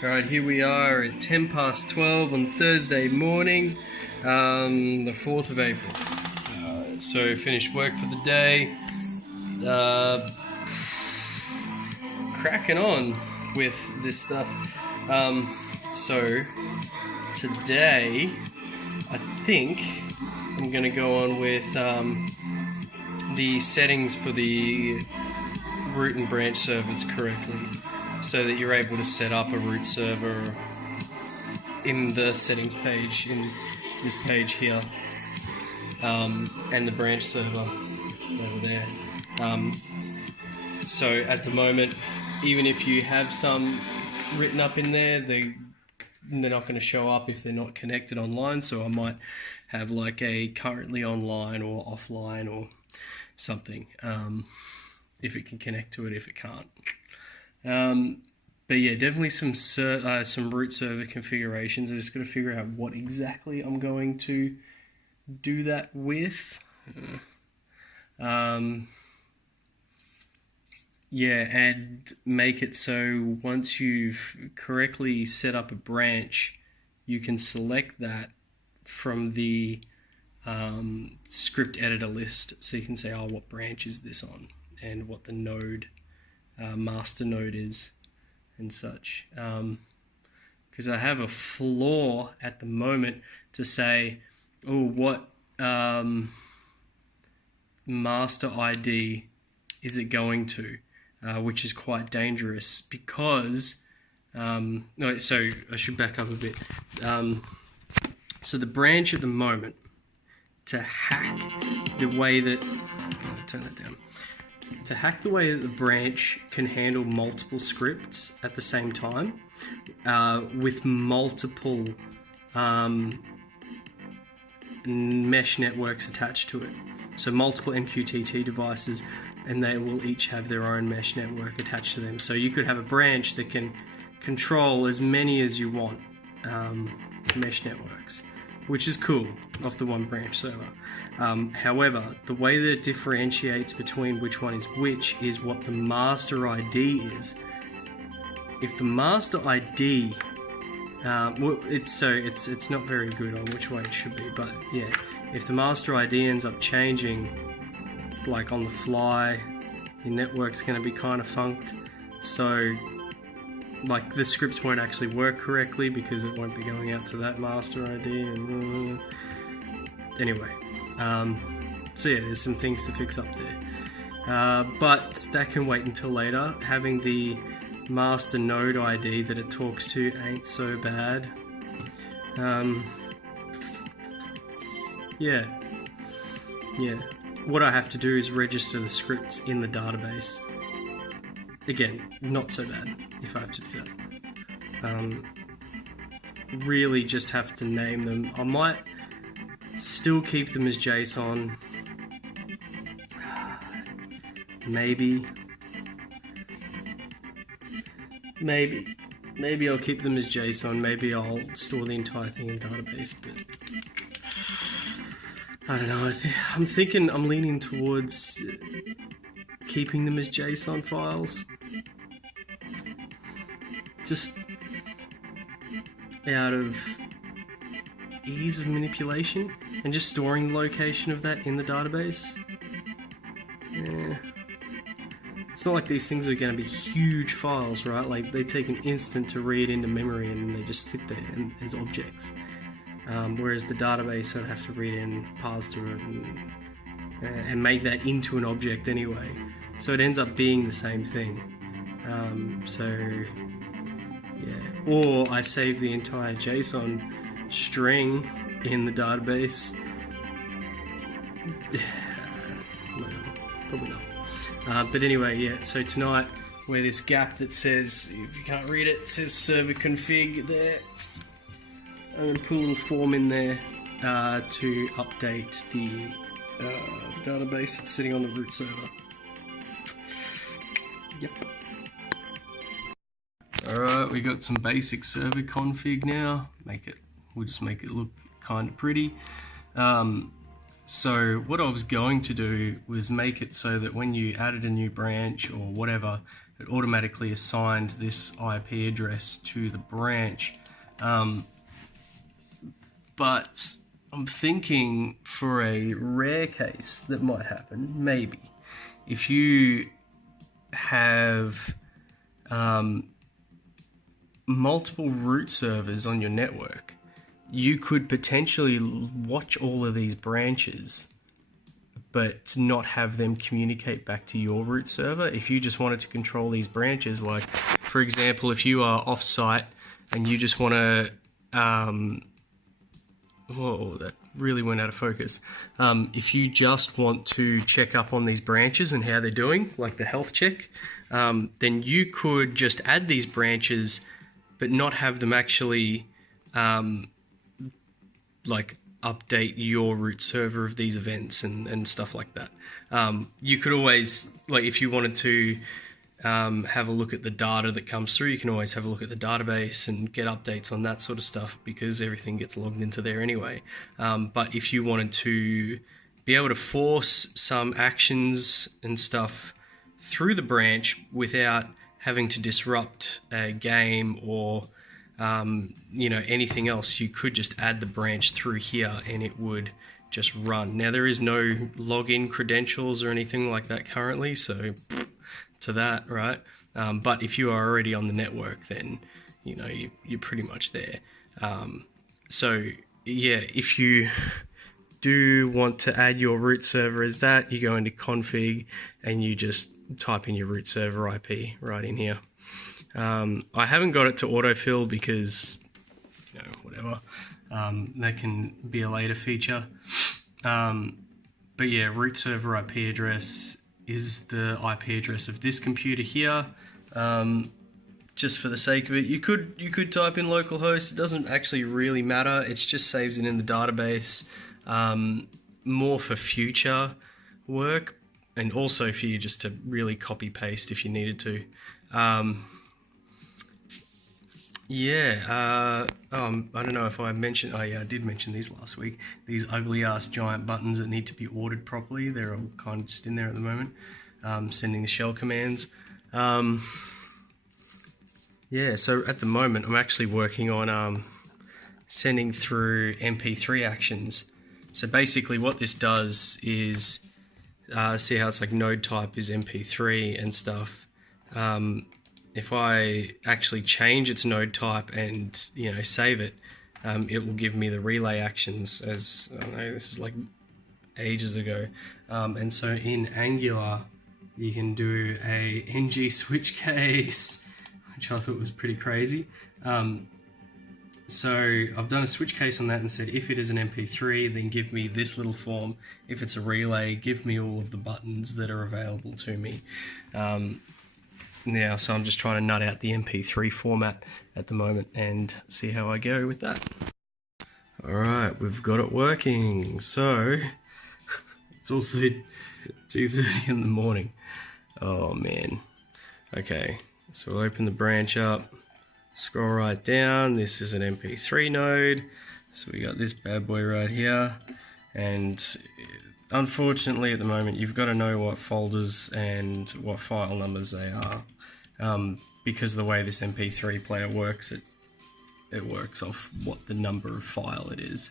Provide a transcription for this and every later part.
Alright, here we are at 10 past 12 on Thursday morning, the 4th of April. So finished work for the day, cracking on with this stuff. So today I think I'm going to go on with the settings for the root and branch servers correctly, so that you're able to set up a root server in the settings page, in this page here, and the branch server over there. So at the moment, even if you have some written up in there, they're not going to show up if they're not connected online. So I might have like a currently online or offline or something, if it can connect to it, if it can't. But yeah, definitely some root server configurations. I just got to figure out what exactly I'm going to do that with. Yeah, and make it so once you've correctly set up a branch, you can select that from the script editor list. So you can say, oh, what branch is this on, and what the node, master node is, and such. Because I have a flaw at the moment to say, oh, what master ID is it going to? Which is quite dangerous because, so I should back up a bit. So the branch at the moment, to hack the way that, turn that down. To hack the way that the branch can handle multiple scripts at the same time, with multiple mesh networks attached to it. So multiple MQTT devices, and they will each have their own mesh network attached to them. So you could have a branch that can control as many as you want mesh networks, which is cool off the one branch server. However, the way that it differentiates between which one is which is what the master ID is. If the master ID, it's not very good on which way it should be, but yeah, if the master ID ends up changing, like on the fly, your network's going to be kind of funked. So, like, the scripts won't actually work correctly because it won't be going out to that master ID. And anyway, so yeah, there's some things to fix up there. But that can wait until later. Having the master node ID that it talks to ain't so bad. Yeah. What I have to do is register the scripts in the database. Again, not so bad if I have to do that. Really just have to name them. I might still keep them as JSON. Maybe I'll keep them as JSON. Maybe I'll store the entire thing in database, but I don't know. I'm leaning towards keeping them as JSON files, just out of ease of manipulation, and just storing the location of that in the database. Yeah. It's not like these things are going to be huge files, right? Like, they take an instant to read into memory and they just sit there as objects. Whereas the database, I'd have to read in, parse through it, and make that into an object anyway. So it ends up being the same thing. So, yeah. Or I save the entire JSON string in the database. Well, probably not. But anyway, yeah, so tonight, where this gap that says, if you can't read it, it says server config there. I'm going to put a little form in there to update the database that's sitting on the root server. Yep. Alright, we got some basic server config now. We'll just make it look kind of pretty. So what I was going to do was make it so that when you added a new branch or whatever, it automatically assigned this IP address to the branch. But I'm thinking for a rare case that might happen, maybe, if you have multiple root servers on your network, you could potentially watch all of these branches but not have them communicate back to your root server. If you just wanted to control these branches, like for example, if you are off-site and you just want to whoa, that really went out of focus. If you just want to check up on these branches and how they're doing, like the health check, then you could just add these branches but not have them actually like update your root server of these events and stuff like that. You could always, like if you wanted to have a look at the data that comes through, you can always have a look at the database and get updates on that sort of stuff, because everything gets logged into there anyway. But if you wanted to be able to force some actions and stuff through the branch without having to disrupt a game or anything else, you could just add the branch through here and it would just run. Now there is no login credentials or anything like that currently, so to that, right? But if you are already on the network, then you're pretty much there. So yeah, if you do want to add your root server as that, you go into config and you just type in your root server IP right in here. I haven't got it to autofill because, whatever. That can be a later feature. But yeah, root server IP address is the IP address of this computer here. Just for the sake of it, you could type in localhost. It doesn't actually really matter. It just saves it in the database, more for future work, and also for you just to really copy paste if you needed to. I don't know if I mentioned, oh yeah, I did mention these last week, these ugly ass giant buttons that need to be ordered properly. They're all kind of just in there at the moment, sending the shell commands. So at the moment I'm actually working on sending through MP3 actions. So basically what this does is, see how it's like node type is MP3 and stuff. If I actually change its node type and save it, it will give me the relay actions. As I don't know, this is like ages ago, and so in Angular you can do a ng switch case, which I thought was pretty crazy. So I've done a switch case on that and said if it is an MP3, then give me this little form. If it's a relay, give me all of the buttons that are available to me. So I'm just trying to nut out the MP3 format at the moment and see how I go with that. Alright, we've got it working. So, it's also 2:30 in the morning. Oh man. Okay, so we'll open the branch up, scroll right down. This is an MP3 node. So we got this bad boy right here. And unfortunately at the moment you've got to know what folders and what file numbers they are, because the way this MP3 player works, it works off what the number of file it is.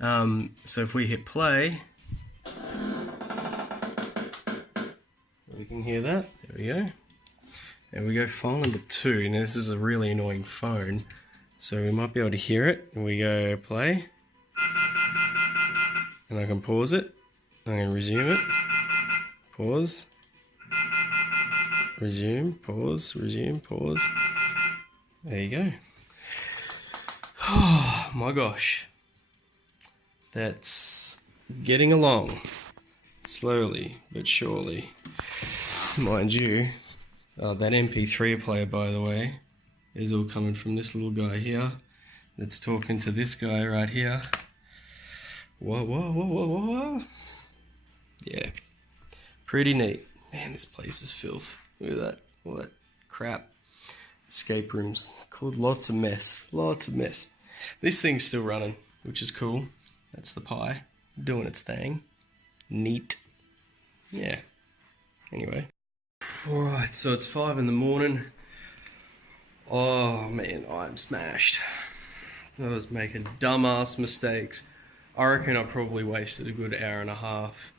So if we hit play, we can hear that. There we go. There we go, file number 2. Now this is a really annoying phone, so we might be able to hear it. And we go play, and I can pause it. I'm going to resume it, pause, resume, pause, resume, pause. There you go. Oh my gosh. That's getting along, slowly but surely. Mind you, that MP3 player, by the way, is all coming from this little guy here that's talking to this guy right here. Whoa, whoa, whoa, whoa, whoa, whoa. Yeah, pretty neat. Man, this place is filth. Look at that, all that crap. Escape rooms, called lots of mess, lots of mess. This thing's still running, which is cool. That's the Pi, doing its thing. Neat. Yeah, anyway. Alright, so it's 5 in the morning. Oh man, I'm smashed. I was making dumbass mistakes. I reckon I probably wasted a good hour and a half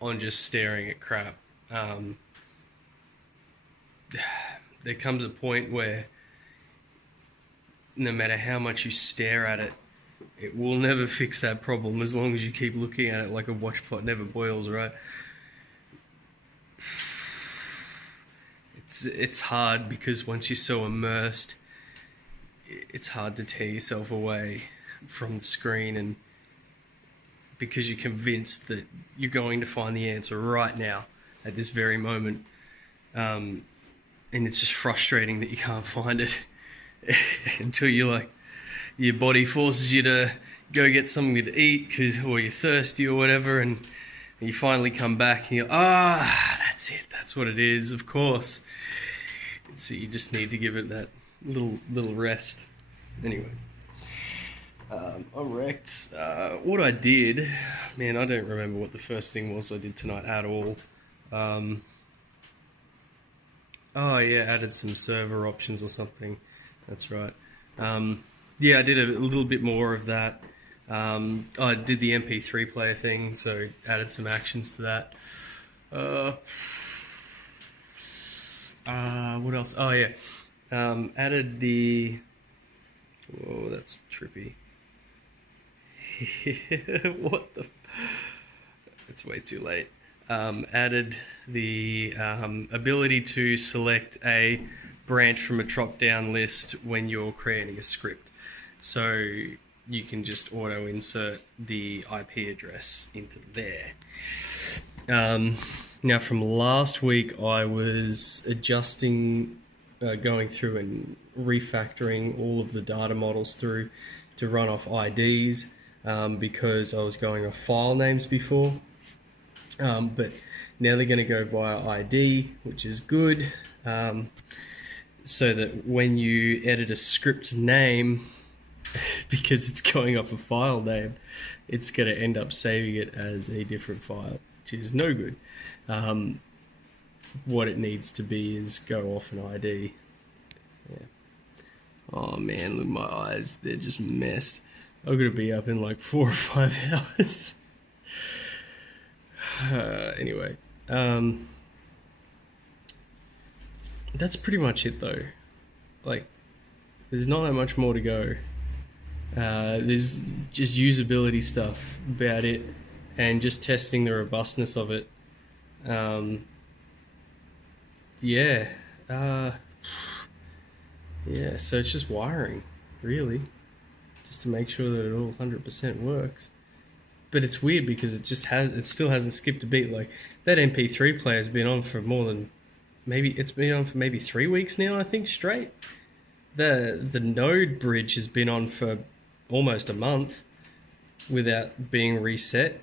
on just staring at crap. There comes a point where no matter how much you stare at it, it will never fix that problem as long as you keep looking at it like a watch pot never boils, right? It's hard because once you're so immersed, it's hard to tear yourself away from the screen, and because you're convinced that you're going to find the answer right now at this very moment, and it's just frustrating that you can't find it until your body forces you to go get something to eat or you're thirsty or whatever, and you finally come back and you're that's it, that's what it is, of course. So you just need to give it that little rest. Anyway, I'm wrecked. What I did, man, I don't remember what the first thing was I did tonight at all. Oh yeah, added some server options or something. That's right. Yeah, I did a little bit more of that. I did the MP3 player thing, so added some actions to that. What else? Oh yeah, added the. Whoa, that's trippy. What the? It's way too late. Added the ability to select a branch from a drop-down list when you're creating a script, so you can just auto-insert the IP address into there. Now, from last week, I was adjusting, going through and refactoring all of the data models through to run off IDs, because I was going off file names before. But now they're going to go via ID, which is good, so that when you edit a script's name, because it's going off a file name, it's going to end up saving it as a different file, which is no good. What it needs to be is go off an ID. Yeah. Oh man, look at my eyes, they're just messed. I'm going to be up in like 4 or 5 hours. Anyway, that's pretty much it though. Like, there's not that much more to go. There's just usability stuff about it, and just testing the robustness of it. Yeah, so it's just wiring, really, just to make sure that it all 100% works. But it's weird because it still hasn't skipped a beat. Like, that MP3 player has been on for maybe 3 weeks now, I think, straight. The Node bridge has been on for almost a month without being reset,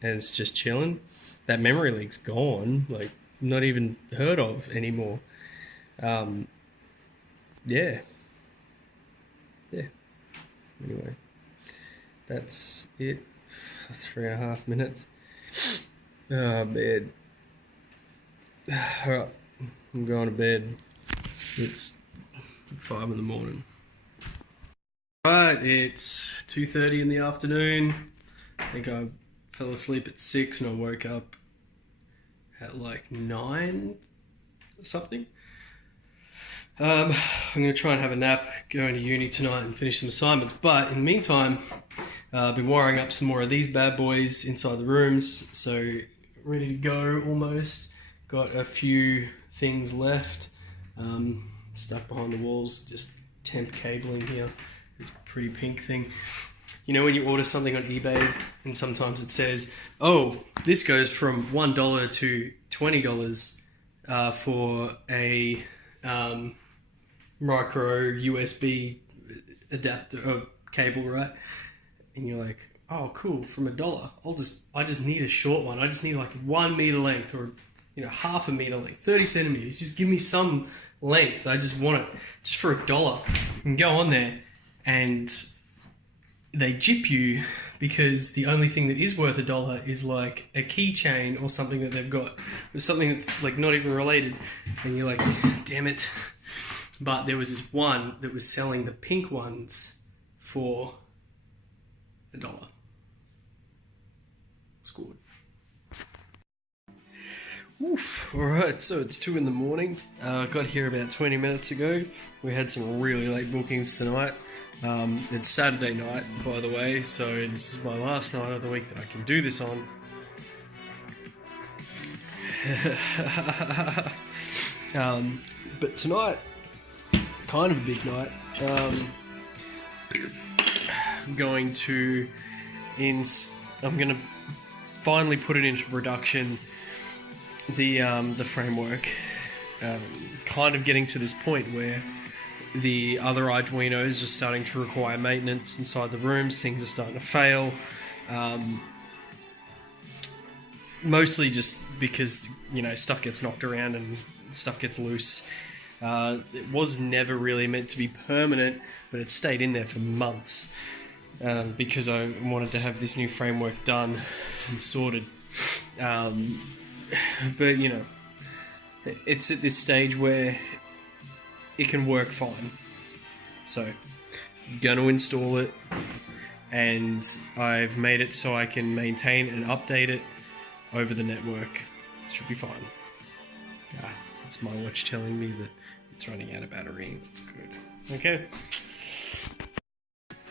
and it's just chilling. That memory leak's gone, like, not even heard of anymore. Yeah. Anyway, that's it. 3.5 minutes. Bed. Alright, I'm going to bed. It's 5 in the morning. Right, it's 2:30 in the afternoon. I think I fell asleep at 6 and I woke up at like 9 or something. I'm going to try and have a nap, going to uni tonight and finish some assignments. But in the meantime, I've been wiring up some more of these bad boys inside the rooms. So ready to go almost. Got a few things left stuck behind the walls. Just temp cabling here. This pretty pink thing. You know when you order something on eBay and sometimes it says, oh, this goes from $1 to $20 for a micro USB adapter or cable, right? And you're like, oh cool, from $1. I just need a short one. I just need like 1 meter length, or half a meter length, 30 centimeters. Just give me some length. I just want it just for $1. You can go on there and they gyp you because the only thing that is worth $1 is like a keychain or something that they've got, or something that's like not even related, and you're like, damn it. But there was this one that was selling the pink ones for $1. It's good. Oof. Alright, so it's 2 in the morning. I got here about 20 minutes ago. We had some really late bookings tonight. It's Saturday night, by the way, so this is my last night of the week that I can do this on. But tonight, kind of a big night. I'm going to finally put it into production. The framework, kind of getting to this point where the other Arduinos are starting to require maintenance inside the rooms. Things are starting to fail, mostly just because, you know, stuff gets knocked around and stuff gets loose. It was never really meant to be permanent, but it stayed in there for months because I wanted to have this new framework done and sorted. But, you know, it's at this stage where it can work fine. So, I'm going to install it, and I've made it so I can maintain and update it over the network. It should be fine. It's my watch telling me that it's running out of battery. That's good. Okay.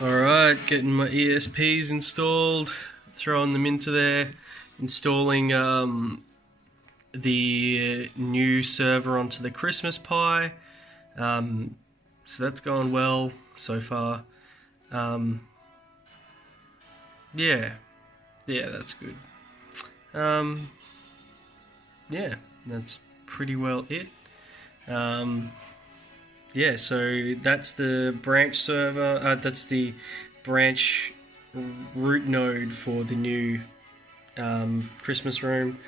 Alright, getting my ESPs installed, throwing them into there, installing the new server onto the Christmas Pi. So that's going well so far. Yeah, that's good. Yeah, that's pretty well it. Yeah, so that's the branch server, that's the branch root node for the new Christmas room.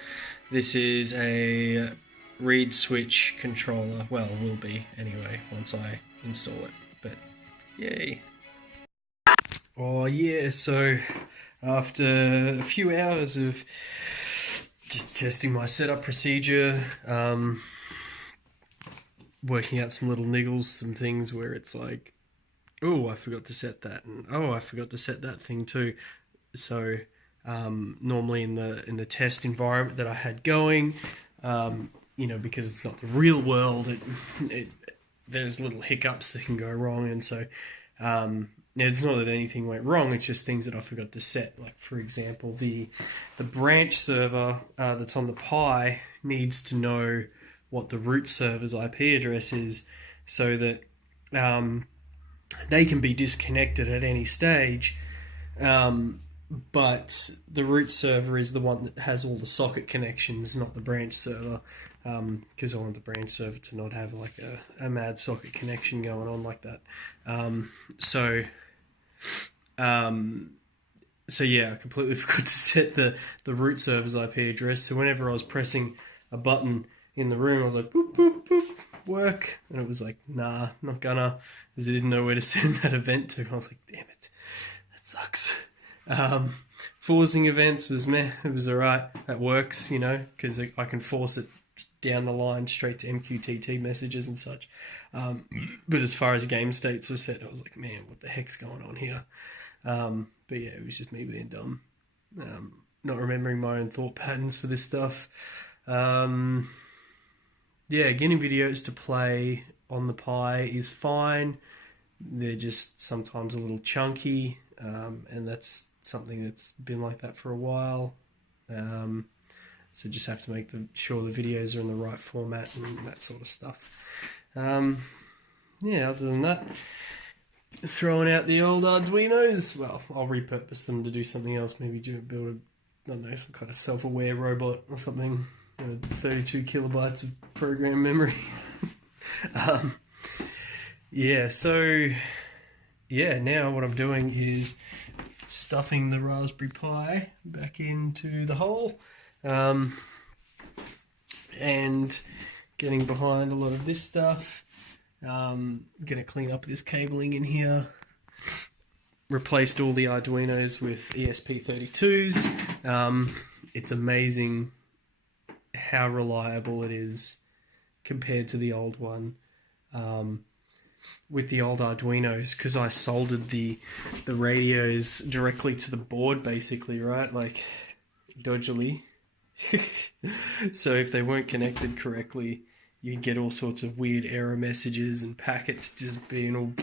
This is a reed switch controller. Well, will be anyway once I install it, but yay. Oh yeah, so after a few hours of just testing my setup procedure, working out some little niggles, some things where it's like, oh, I forgot to set that, and oh, I forgot to set that thing too. So normally in the test environment that I had going, you know, because it's not the real world, there's little hiccups that can go wrong, and so it's not that anything went wrong, it's just things that I forgot to set. Like, for example, the branch server that's on the Pi needs to know what the root server's IP address is, so that they can be disconnected at any stage, but the root server is the one that has all the socket connections, not the branch server, because I want the branch server to not have like a mad socket connection going on like that. So yeah, I completely forgot to set the root server's IP address, so whenever I was pressing a button in the room, I was like, boop, boop, boop, work, and it was like, nah, not gonna, because I didn't know where to send that event to. I was like, damn it, that sucks. Forcing events was meh, it was alright, that works, you know, because I can force it down the line straight to MQTT messages and such. But as far as game states were set, I was like, man, what the heck's going on here? But yeah, it was just me being dumb, not remembering my own thought patterns for this stuff. Yeah, getting videos to play on the Pi is fine. They're just sometimes a little chunky, and that's something that's been like that for a while. So just have to make sure the videos are in the right format and that sort of stuff. Yeah, other than that, throwing out the old Arduinos. Well, I'll repurpose them to do something else. Maybe build I don't know, some kind of self-aware robot or something. 32 kilobytes of program memory. Yeah, so yeah, now what I'm doing is stuffing the Raspberry Pi back into the hole, and getting behind a lot of this stuff. Gonna clean up this cabling in here, replaced all the Arduinos with ESP32s. It's amazing how reliable it is compared to the old one. With the old Arduinos, because I soldered the radios directly to the board, basically, right? Like, dodgily. So if they weren't connected correctly, you'd get all sorts of weird error messages and packets just being all,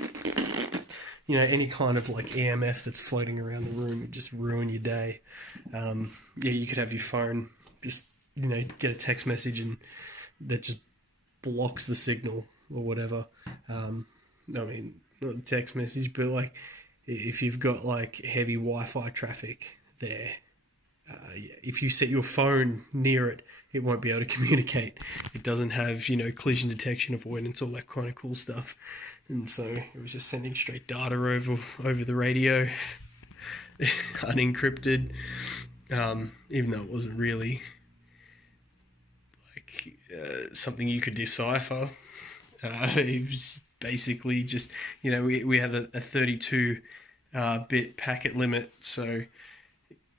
any kind of like EMF that's floating around the room would just ruin your day. You could have your phone just, get a text message and that just blocks the signal or whatever. Not a text message, but like if you've got like heavy Wi-Fi traffic there, if you set your phone near it, it won't be able to communicate. It doesn't have, collision detection avoidance, all that kind of cool stuff. And so it was just sending straight data over the radio, unencrypted, even though it wasn't really like something you could decipher. It was basically just, we had a 32-bit packet limit, so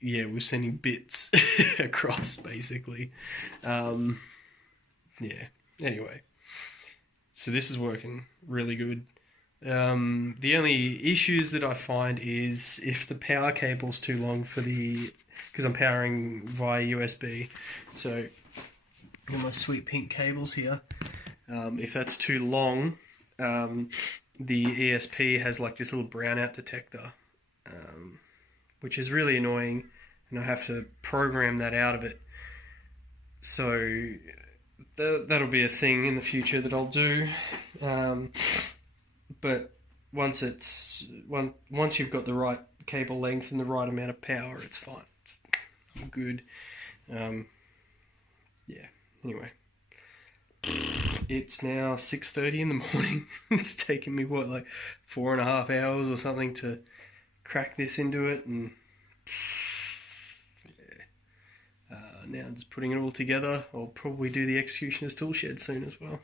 yeah, we're sending bits across, basically. Anyway, so this is working really good. The only issues that I find is if the power cable's too long because I'm powering via USB, so I've got my sweet pink cables here. If that's too long, the ESP has like this little brownout detector, which is really annoying, and I have to program that out of it. So that'll be a thing in the future that I'll do. But once you've got the right cable length and the right amount of power, it's fine. I'm good. Anyway. It's now 6:30 in the morning. It's taken me, 4.5 hours or something to crack this into it, and now I'm just putting it all together. I'll probably do the Executioner's Toolshed soon as well.